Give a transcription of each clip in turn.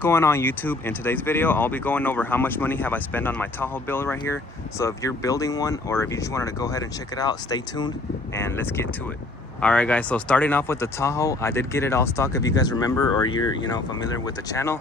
going on YouTube? In today's video I'll be going over how much money have I spent on my Tahoe build right here. So if you're building one or if you just wanted to go ahead and check it out, stay tuned and let's get to it. Alright guys, so starting off with the Tahoe, I did get it all stock. If you guys remember or you're familiar with the channel,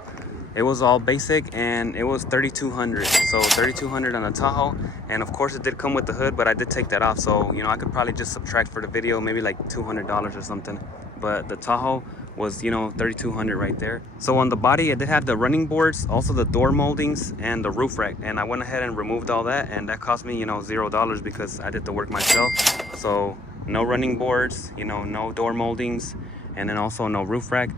it was all basic and it was $3,200. So $3,200 on the Tahoe, and of course it did come with the hood, but I did take that off, so I could probably just subtract for the video maybe like $200 or something. But the Tahoe was $3,200 right there. So on the body it did have the running boards, also the door moldings and the roof rack, and I went ahead and removed all that, and that cost me $0 because I did the work myself. So no running boards, no door moldings, and then also no roof rack.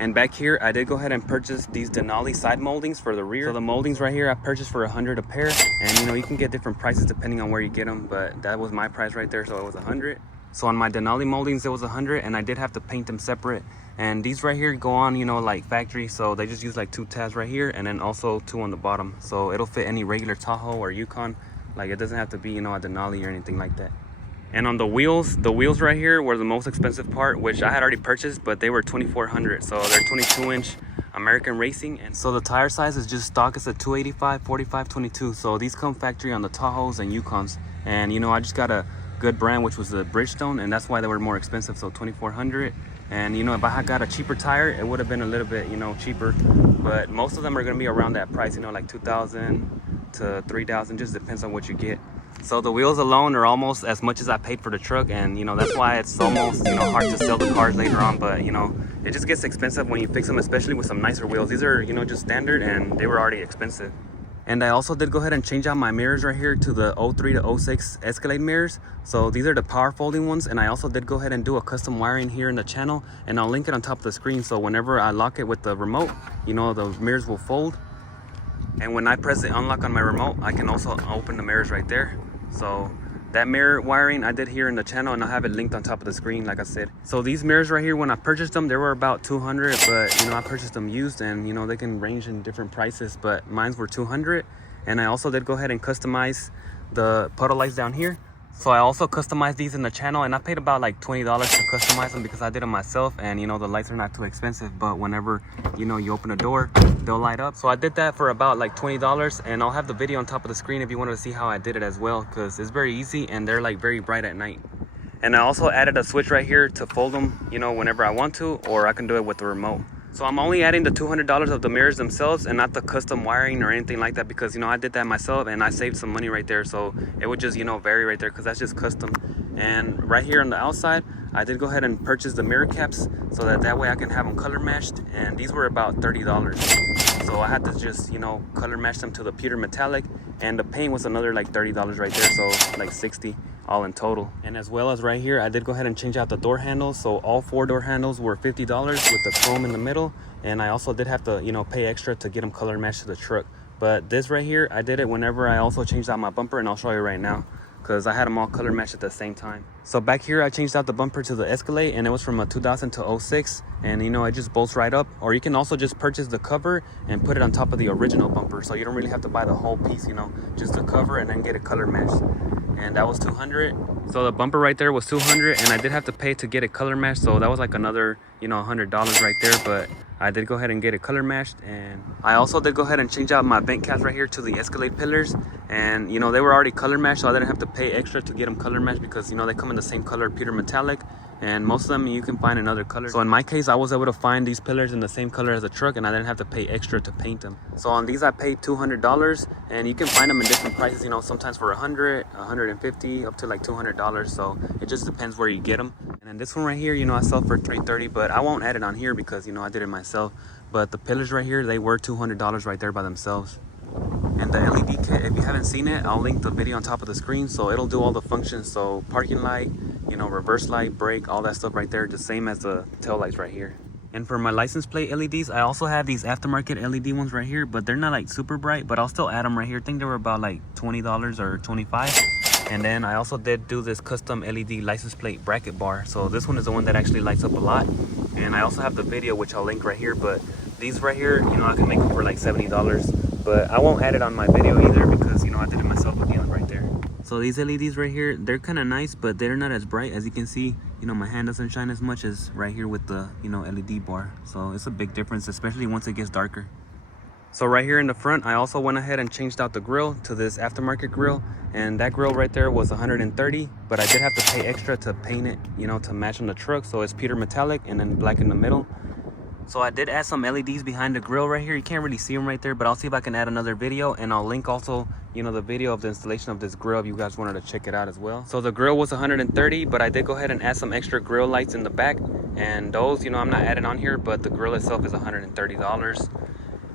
And back here I did go ahead and purchase these Denali side moldings for the rear. So the moldings right here I purchased for $100 a pair, and you can get different prices depending on where you get them, but that was my price right there, so it was $100. So on my Denali moldings it was $100, and I did have to paint them separate. And these right here go on like factory, so they just use like 2 tabs right here and then also 2 on the bottom, so it'll fit any regular Tahoe or Yukon. Like it doesn't have to be a Denali or anything like that. And on the wheels right here were the most expensive part, which I had already purchased, but they were $2,400. So they're 22-inch American Racing. And so the tire size is just stock. It's a 285, 45, 22. So these come factory on the Tahoes and Yukons. And I just got a good brand, which was the Bridgestone, and that's why they were more expensive. So $2,400. And if I had got a cheaper tire, it would have been a little bit cheaper. But most of them are going to be around that price, like $2,000 to $3,000. Just depends on what you get. So the wheels alone are almost as much as I paid for the truck, and that's why it's almost hard to sell the cars later on. But it just gets expensive when you fix them, especially with some nicer wheels. These are just standard, and they were already expensive. And I also did go ahead and change out my mirrors right here to the 03 to 06 Escalade mirrors. So these are the power folding ones, and I also did go ahead and do a custom wiring here in the channel, and I'll link it on top of the screen. So whenever I lock it with the remote, the mirrors will fold. And when I press the unlock on my remote, I can also open the mirrors right there. So that mirror wiring I did here in the channel, and I'll have it linked on top of the screen, like I said. So these mirrors right here, when I purchased them, they were about $200, but I purchased them used, and they can range in different prices, but mine were $200. And I also did go ahead and customize the puddle lights down here. So I also customized these in the channel, and I paid about like $20 to customize them because I did them myself, and the lights are not too expensive, but whenever you open a door, they'll light up. So I did that for about like $20, and I'll have the video on top of the screen if you wanted to see how I did it as well, because it's very easy and they're like very bright at night. And I also added a switch right here to fold them whenever I want to, or I can do it with the remote. So I'm only adding the $200 of the mirrors themselves and not the custom wiring or anything like that, because I did that myself and I saved some money right there. So it would just vary right there, because that's just custom. And right here on the outside I did go ahead and purchase the mirror caps so that way I can have them color matched, and these were about $30. So I had to just color match them to the pewter metallic, and the paint was another like $30 right there, so like $60 all in total. And as well as right here I did go ahead and change out the door handles. So all 4 door handles were $50 with the chrome in the middle, and I also did have to pay extra to get them color matched to the truck. But this right here I did it whenever I also changed out my bumper, and I'll show you right now because I had them all color matched at the same time. So back here I changed out the bumper to the Escalate, and it was from a 2000 to 06, and it just bolts right up. Or you can also just purchase the cover and put it on top of the original bumper, so you don't really have to buy the whole piece, just the cover and then get it color matched. And that was $200. So the bumper right there was $200, and I did have to pay to get it color matched, so that was like another $100 right there. But I did go ahead and get it color matched. And I also did go ahead and change out my vent caps right here to the Escalade pillars, and they were already color matched, so I didn't have to pay extra to get them color matched, because they come in the same color, pewter metallic, and most of them you can find in other colors. So in my case I was able to find these pillars in the same color as the truck, and I didn't have to pay extra to paint them. So on these I paid $200, and you can find them in different prices, sometimes for $100, $150, up to like $200. So it just depends where you get them. And then this one right here, I sell for $330, but I won't add it on here because I did it myself. But the pillars right here, they were $200 right there by themselves. And the LED kit, if you haven't seen it, I'll link the video on top of the screen, so it'll do all the functions. So parking light, reverse light, brake, all that stuff right there, the same as the tail lights right here. And for my license plate LEDs, I also have these aftermarket LED ones right here, but they're not like super bright, but I'll still add them right here. I think they were about like $20 or $25. And then I also did do this custom LED license plate bracket bar. So this one is the one that actually lights up a lot. And I also have the video, which I'll link right here. But these right here, I can make them for like $70. But I won't add it on my video either because, I did it myself again right there. So So these LEDs right here, they're kind of nice, but they're not as bright. As you can see, you know, my hand doesn't shine as much as right here with the, you know, LED bar. So it's a big difference, especially once it gets darker. So right here in the front, I also went ahead and changed out the grill to this aftermarket grill. And that grill right there was $130, but I did have to pay extra to paint it, you know, to match on the truck. So it's Peter metallic and then black in the middle. So I did add some LEDs behind the grill right here. You can't really see them right there, but I'll see if I can add another video, and I'll link also, you know, the video of the installation of this grill if you guys wanted to check it out as well. So the grill was 130, but I did go ahead and add some extra grill lights in the back, and those, you know, I'm not adding on here, but the grill itself is $130.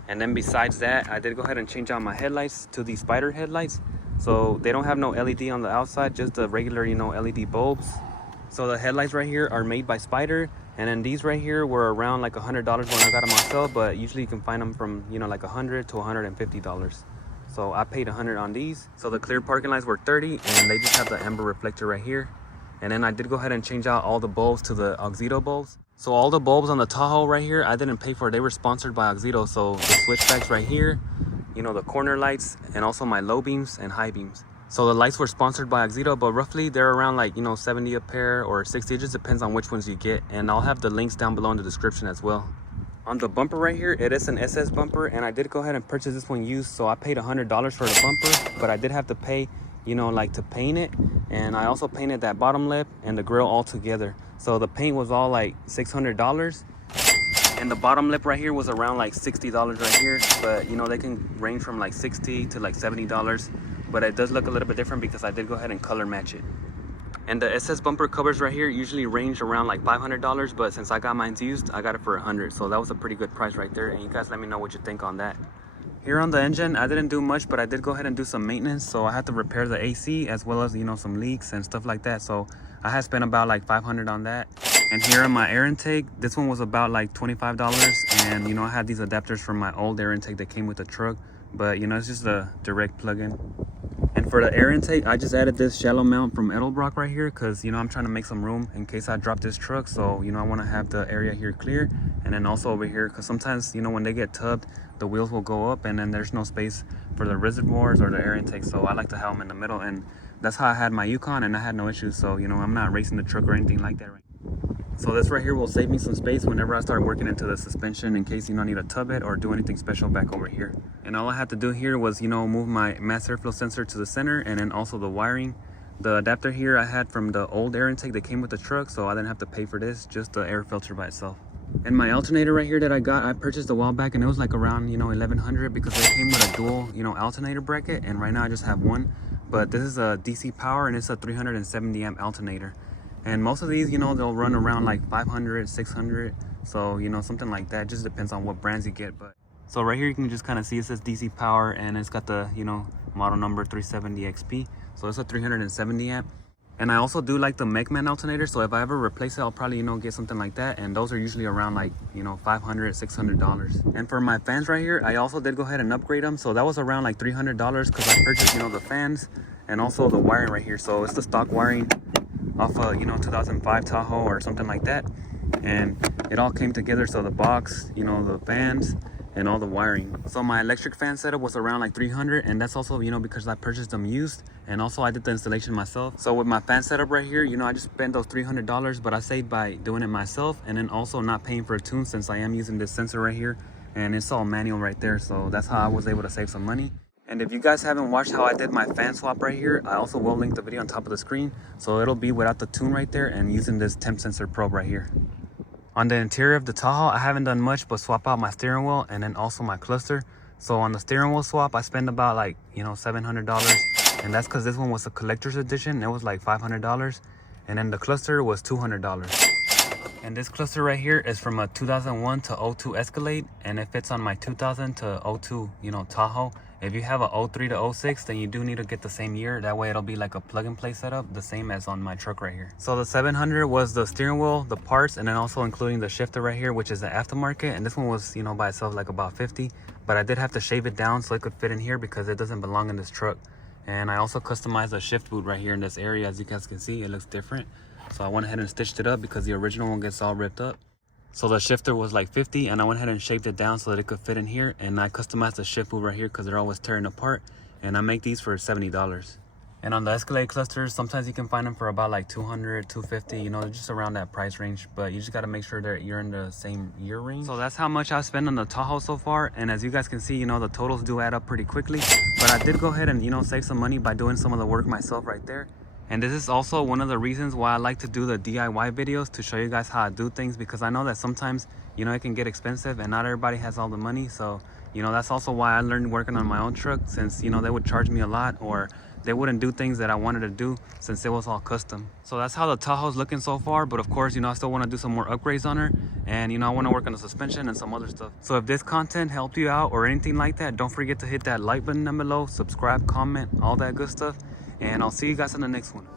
And then besides that, I did go ahead and change out my headlights to these spider headlights. So they don't have no LED on the outside, just the regular, you know, LED bulbs. So the headlights right here are made by Spider, and then these right here were around like $100 when I got them on sale, but usually you can find them from, you know, like $100 to $150. So I paid $100 on these. So the clear parking lights were $30, and they just have the amber reflector right here. And then I did go ahead and change out all the bulbs to the Oxydo bulbs. So all the bulbs on the Tahoe right here, I didn't pay for. They were sponsored by Oxydo. So the switchbacks right here, you know, the corner lights, and also my low beams and high beams. So the lights were sponsored by Oxydo, but roughly they're around like, you know, 70 a pair or 60. It just depends on which ones you get. And I'll have the links down below in the description as well. On the bumper right here, it is an SS bumper, and I did go ahead and purchase this one used. So I paid $100 for the bumper, but I did have to pay, you know, like to paint it. And I also painted that bottom lip and the grill all together. So the paint was all like $600. And the bottom lip right here was around like $60 right here. But, you know, they can range from like $60 to like $70. But it does look a little bit different because I did go ahead and color match it. And the SS bumper covers right here usually range around like $500, but since I got mine used, I got it for $100. So that was a pretty good price right there. And you guys let me know what you think on that. Here on the engine, I didn't do much, but I did go ahead and do some maintenance. So I had to repair the AC as well as, you know, some leaks and stuff like that. So I had spent about like $500 on that. And here on my air intake, this one was about like $25. And, you know, I had these adapters from my old air intake that came with the truck. But, you know, it's just a direct plug-in. And for the air intake, I just added this shallow mount from Edelbrock right here because, you know, I'm trying to make some room in case I drop this truck. So, you know, I want to have the area here clear. And then also over here, because sometimes, you know, when they get tubbed, the wheels will go up and then there's no space for the reservoirs or the air intake. So I like to have them in the middle. And that's how I had my Yukon, and I had no issues. So, you know, I'm not racing the truck or anything like that right now. So this right here will save me some space whenever I start working into the suspension, in case, you know, I need to tub it or do anything special back over here. And all I had to do here was, you know, move my mass airflow sensor to the center, and then also the wiring. The adapter here I had from the old air intake that came with the truck, so I didn't have to pay for this, just the air filter by itself. And my alternator right here that I purchased a while back, and it was like around, you know, $1,100 because it came with a dual, you know, alternator bracket, and right now I just have one. But this is a DC power, and it's a 370 amp alternator. And most of these, you know, they'll run around like 500, 600. So, you know, something like that. Just depends on what brands you get. But so right here, you can just kind of see it says DC power, and it's got the, you know, model number 370 XP. So it's a 370 amp. And I also do like the Mechman alternator. So if I ever replace it, I'll probably, you know, get something like that. And those are usually around like, you know, $500, $600. And for my fans right here, I also did go ahead and upgrade them. So that was around like $300 because I purchased, you know, the fans and also the wiring right here. So it's the stock wiring off a, you know, 2005 Tahoe or something like that. And it all came together. So the box, you know, the fans and all the wiring. So my electric fan setup was around like $300, and that's also, you know, because I purchased them used, and also I did the installation myself. So with my fan setup right here, you know, I just spent those $300, but I saved by doing it myself, and then also not paying for a tune since I am using this sensor right here, and it's all manual right there. So that's how I was able to save some money. And if you guys haven't watched how I did my fan swap right here, I also will link the video on top of the screen. So it'll be without the tune right there and using this temp sensor probe right here. On the interior of the Tahoe, I haven't done much but swap out my steering wheel and then also my cluster. So on the steering wheel swap, I spent about like, you know, $700. And that's because this one was a collector's edition. It was like $500. And then the cluster was $200. And this cluster right here is from a 2001 to 02 Escalade, and it fits on my 2000 to 02, you know, Tahoe. If you have a 03 to 06, then you do need to get the same year. That way it'll be like a plug-and-play setup, the same as on my truck right here. So the 700 was the steering wheel, the parts, and then also including the shifter right here, which is the aftermarket. And this one was, you know, by itself like about 50, but I did have to shave it down so it could fit in here because it doesn't belong in this truck. And I also customized the shift boot right here in this area. As you guys can see, it looks different. So I went ahead and stitched it up because the original one gets all ripped up. So the shifter was like 50, and I went ahead and shaved it down so that it could fit in here. And I customized the shift boot right here because they're always tearing apart. And I make these for $70. And on the Escalade clusters, sometimes you can find them for about like 200, 250, you know, just around that price range. But you just got to make sure that you're in the same year range. So that's how much I've spent on the Tahoe so far. And as you guys can see, you know, the totals do add up pretty quickly. But I did go ahead and, you know, save some money by doing some of the work myself right there. And this is also one of the reasons why I like to do the DIY videos, to show you guys how I do things, because I know that sometimes, you know, it can get expensive and not everybody has all the money. So, you know, that's also why I learned working on my own truck, since, you know, they would charge me a lot, or they wouldn't do things that I wanted to do since it was all custom. So that's how the Tahoe's looking so far. But of course, you know, I still want to do some more upgrades on her, and, you know, I want to work on the suspension and some other stuff. So if this content helped you out or anything like that, don't forget to hit that like button down below, subscribe, comment, all that good stuff. And I'll see you guys in the next one.